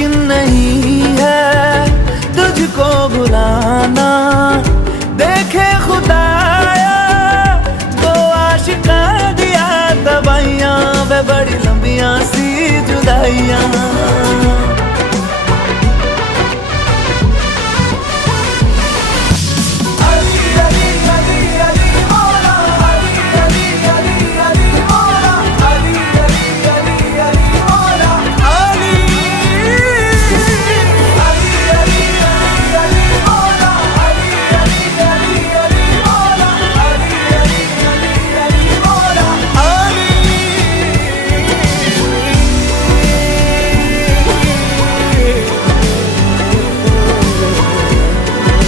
मुमकिन नहीं है तुझको भुलाना। देखे खुदाया दो आशिका दिया तबाइयां वे बड़ी लंबियां सी जुदाइयां।